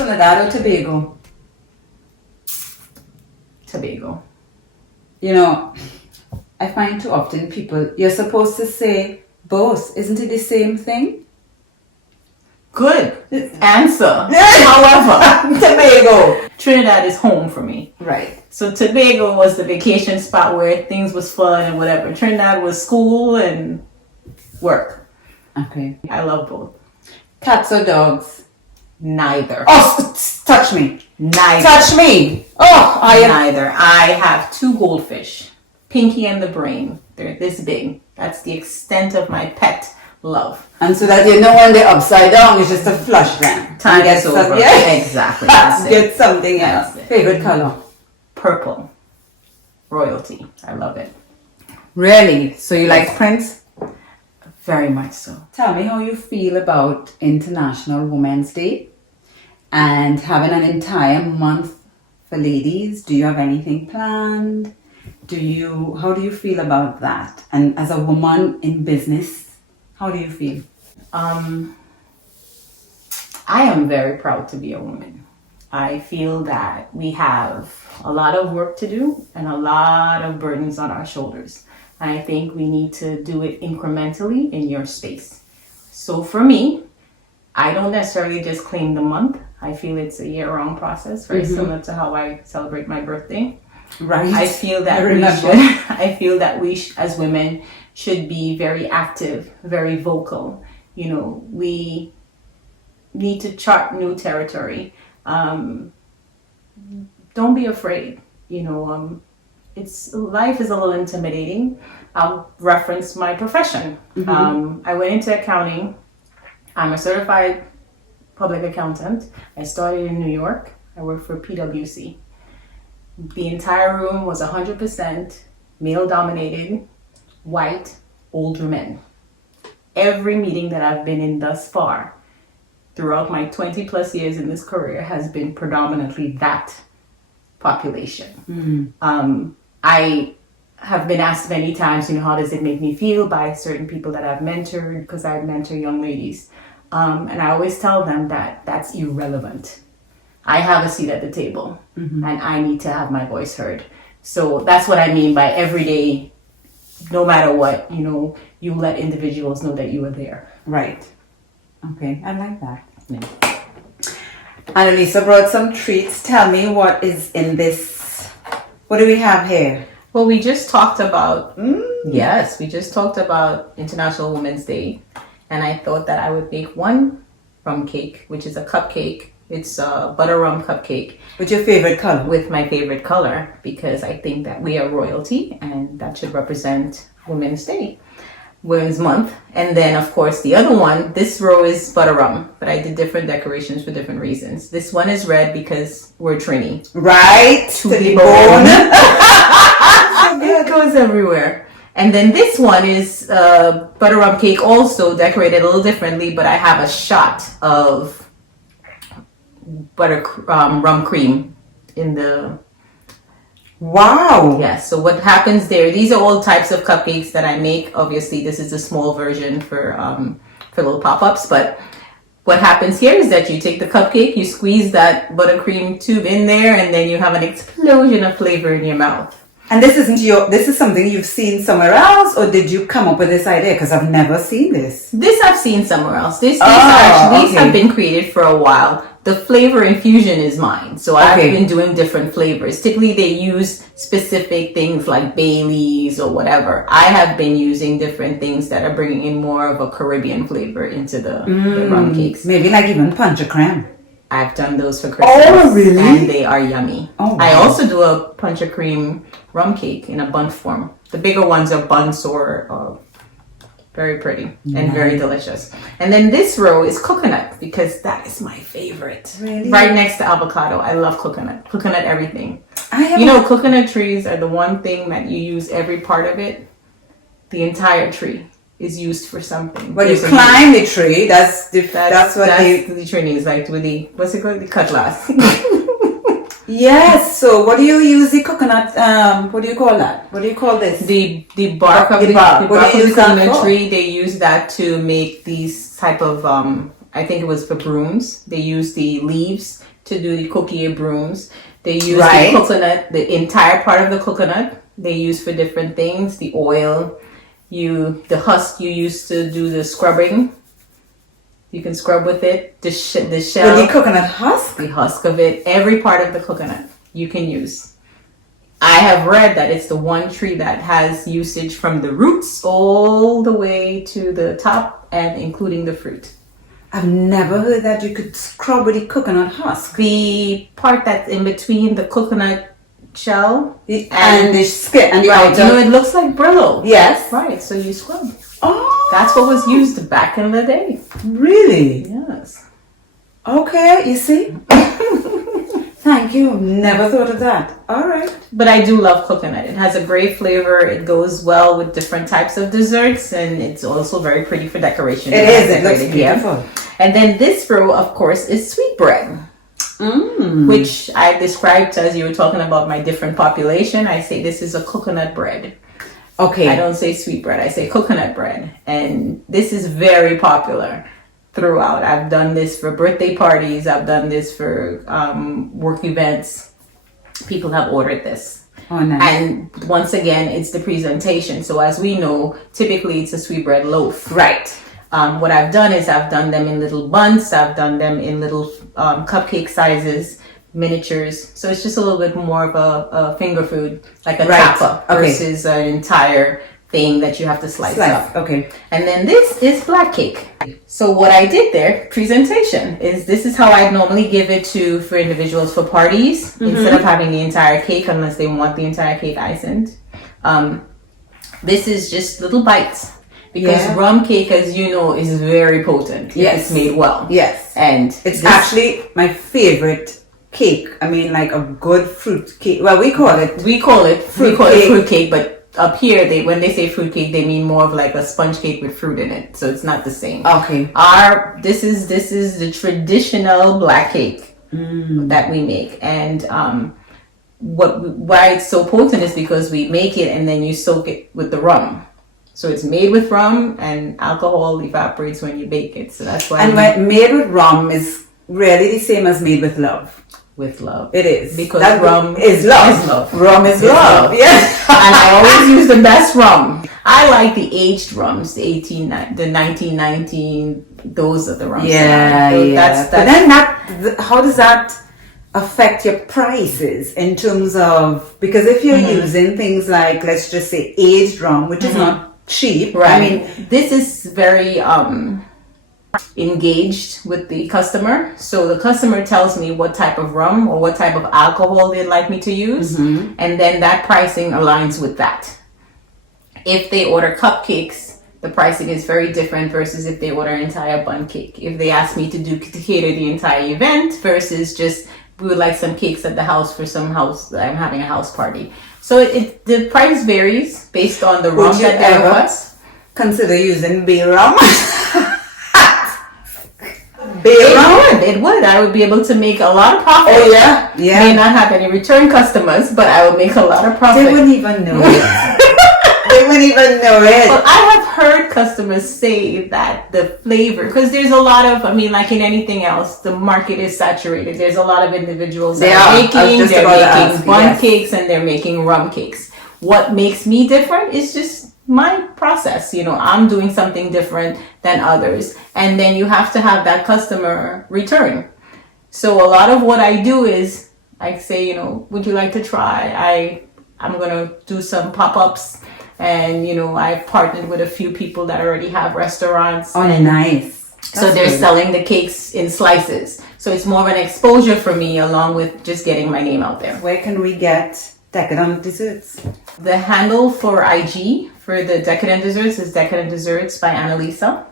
Trinidad or Tobago? Tobago. You know, I find too often people, you're supposed to say both. Isn't it the same thing? Good answer. However, Tobago. Trinidad is home for me. Right. So Tobago was the vacation spot where things was fun and whatever. Trinidad was school and work. Okay. I love both. Cats or dogs? Neither. Oh, touch me. Neither. Touch me. Oh, I am. Neither. I have 2 goldfish. Pinky and the Brain. They're this big. That's the extent of my pet love. And so that you know when they're upside down, it's just to flush them. Time Get gets over. some- yeah. Exactly. That's it. Get something else. That's it. Favorite color? Purple. Royalty. I love it. Really? So you like Prince? Very much so. Tell me how you feel about International Women's Day and having an entire month for ladies. Do you have anything planned? How do you feel about that? And as a woman in business, how do you feel? I am very proud to be a woman. I feel that we have a lot of work to do and a lot of burdens on our shoulders. I think we need to do it incrementally in your space. So for me, I don't necessarily just claim the month. I feel it's a year-round process, very similar to how I celebrate my birthday. Right. I feel that we as women should be very active, very vocal. You know, we need to chart new territory. Don't be afraid. You know, life is a little intimidating. I'll reference my profession. I went into accounting. I'm a certified public accountant. I started in New York. I worked for PwC. The entire room was 100% male dominated, white, older men. Every meeting that I've been in thus far, throughout my 20 plus years in this career, has been predominantly that population. I have been asked many times, you know, how does it make me feel by certain people that I've mentored, because I mentor young ladies. And I always tell them that that's irrelevant. I have a seat at the table and I need to have my voice heard. So that's what I mean by every day, no matter what, you know, you let individuals know that you are there. Right. Okay, I like that. Yeah. Annalisa brought some treats. Tell me what is in this. What do we have here? Well, we just talked about, yes, we just talked about International Women's Day. And I thought that I would make one rum cake, which is a cupcake. It's a butter rum cupcake. What's your favorite color? With my favorite color, because I think that we are royalty and that should represent Women's Day, Women's Month. And then, of course, the other one, this row is butter rum, but I did different decorations for different reasons. This one is red because we're Trini. Right. To the bone. It goes everywhere. And then this one is butter rum cake, also decorated a little differently, but I have a shot of rum cream in the... Wow. Yes, so what happens there, these are all types of cupcakes that I make. Obviously, this is a small version for little pop-ups, but what happens here is that you take the cupcake, you squeeze that buttercream tube in there, and then you have an explosion of flavor in your mouth. And this is something you've seen somewhere else, or did you come up with this idea? Because I've never seen this. This I've seen somewhere else. These okay. have been created for a while. The flavor infusion is mine. So I've been doing different flavors. Typically they use specific things like Baileys or whatever. I have been using different things that are bringing in more of a Caribbean flavor into the rum cakes. Maybe like even punch creme. I've done those for Christmas. Oh, really? And they are yummy. Oh, wow. I also do a punch of cream rum cake in a bun form. The bigger ones are buns or very pretty and very delicious. And then this row is coconut, because that is my favorite. Really? Right next to avocado. I love coconut. Coconut everything. Coconut trees are the one thing that you use every part of it. The entire tree is used for something. When you climb the tree, that's what the tree is like with the, what's it called? The cutlass. Yes. So what do you use the coconut? What do you call that? What do you call this? The bark of the coconut tree. They use that to make these type of I think it was for brooms. They use the leaves to do the coquille brooms. They use Right. the coconut, the entire part of the coconut. They use for different things. The oil, the husk you use to do the scrubbing. You can scrub with it. The shell, With the coconut husk? the husk of it, every part of the coconut you can use. I have read that it's the one tree that has usage from the roots all the way to the top and including the fruit. I've never heard that you could scrub with the coconut husk. The part that's in between the coconut shell And the skin and the right, outer. you know, it looks like Brillo. Yes. Right, so you scrub. Oh, That's what was used back in the day. really? Yes. Okay, you see? Thank you. Never thought of that. All right. But I do love coconut. It has a great flavor. It goes well with different types of desserts, and it's also very pretty for decoration. It is. It looks decorated, yeah. beautiful. And then this row, of course, is sweetbread, which I described as you were talking about my different population. I say this is a coconut bread. Okay. I don't say sweetbread. I say coconut bread. And this is very popular throughout. I've done this for birthday parties. I've done this for work events. People have ordered this. Oh, nice. And once again, it's the presentation. So as we know, typically it's a sweetbread loaf. Right. What I've done is I've done them in little buns. I've done them in little cupcake sizes, miniatures. So it's just a little bit more of a finger food, like a Right. tapa Okay. versus an entire thing that you have to slice up. Okay. And then this is black cake. So what I did there, presentation, is this is how I normally give it to for individuals for parties instead of having the entire cake unless they want the entire cake iced. This is just little bites because Yeah. rum cake, as you know, is very potent if Yes. it's made well. Yes. And It's this- actually my favorite cake. I mean, like a good fruit cake. Well, we call it. we call it Fruit fruit cake. cake, but up here when they say fruit cake, they mean more of like a sponge cake with fruit in it. So it's not the same. Okay. This is the traditional black cake that we make, and why it's so potent is because we make it and then you soak it with the rum. So it's made with rum, and alcohol evaporates when you bake it. So that's why And when made with rum is really the same as made with love. with love. It is. Because That rum is love. is love. Rum is love. love. Yes. And I always use the best rum. I like the aged rums, the 1919. Those are the rums. Yeah, So yeah. But then how does that affect your prices in terms of, because if you're using things like, let's just say aged rum, which is not cheap. right. I mean, This is very engaged with the customer. So the customer tells me what type of rum or what type of alcohol they'd like me to use, and then that pricing aligns with that. If they order cupcakes, the pricing is very different versus if they order an entire bun cake. If they ask me to cater the entire event versus just we would like some cakes at the house for some house, I'm having a house party. So the price varies based on the rum would you that they ever request. consider using bay rum? Bay rum? It would. I would be able to make a lot of profit. Oh yeah, yeah. May not have any return customers, but I would make a lot of profit. They wouldn't even know it. They wouldn't even know it. Well, I have heard customers say that the flavor, because there's a lot of, I mean, like in anything else, the market is saturated. There's a lot of individuals that are making, they're making bun cakes and they're making rum cakes. What makes me different is just my process. You know, I'm doing something different than others. And then you have to have that customer return. So a lot of what I do is I say, you know, would you like to try? I'm going to do some pop-ups. And, you know, I've partnered with a few people that already have restaurants. Oh, nice. So they're selling the cakes in slices. So it's more of an exposure for me along with just getting my name out there. Where can we get Decadent Desserts? The handle for IG for the Decadent Desserts is Decadent Desserts by Annalisa.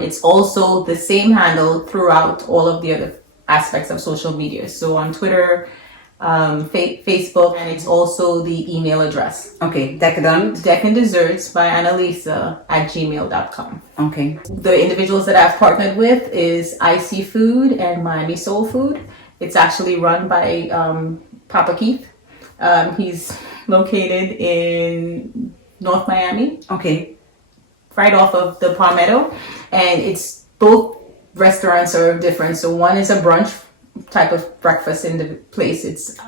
It's also the same handle throughout all of the other aspects of social media. So on Twitter, Facebook, and it's also the email address. Okay, Decadent. Decadent Desserts by Annalisa at gmail.com. Okay. The individuals that I've partnered with is IC Food and Miami Soul Food. It's actually run by Papa Keith. He's located in North Miami, Okay. right off of the Palmetto, and it's both restaurants are different. So one is a brunch type of breakfast in the place. It's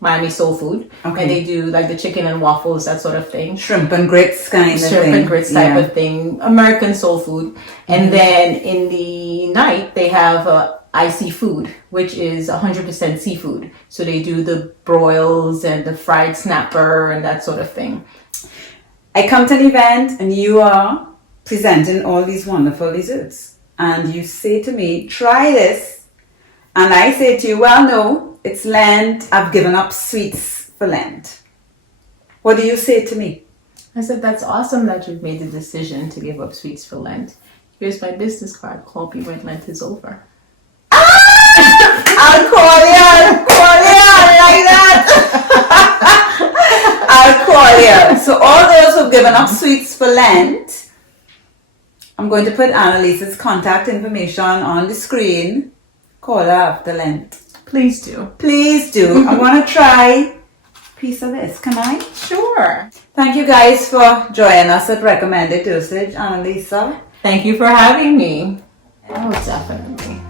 Miami soul food, Okay. and they do like the chicken and waffles, that sort of thing. Shrimp and grits kind of thing. Shrimp and grits type Yeah. of thing. American soul food. And then in the night they have icy food, which is 100% seafood. So they do the broils and the fried snapper and that sort of thing. I come to an event and you are presenting all these wonderful desserts. And you say to me, try this. And I say to you, well, no, it's Lent. I've given up sweets for Lent. What do you say to me? I said, that's awesome that you've made the decision to give up sweets for Lent. Here's my business card. Call me when Lent is over. I'll call you like that. I'll call you. So all those who've given up sweets for Lent, I'm going to put Annalise's contact information on the screen. Call her after Lent. Please do. Please do. I want to try a piece of this. Can I? Sure. Thank you guys for joining us at Recommended Dosage, Annalisa. Thank you for having me. Oh, definitely.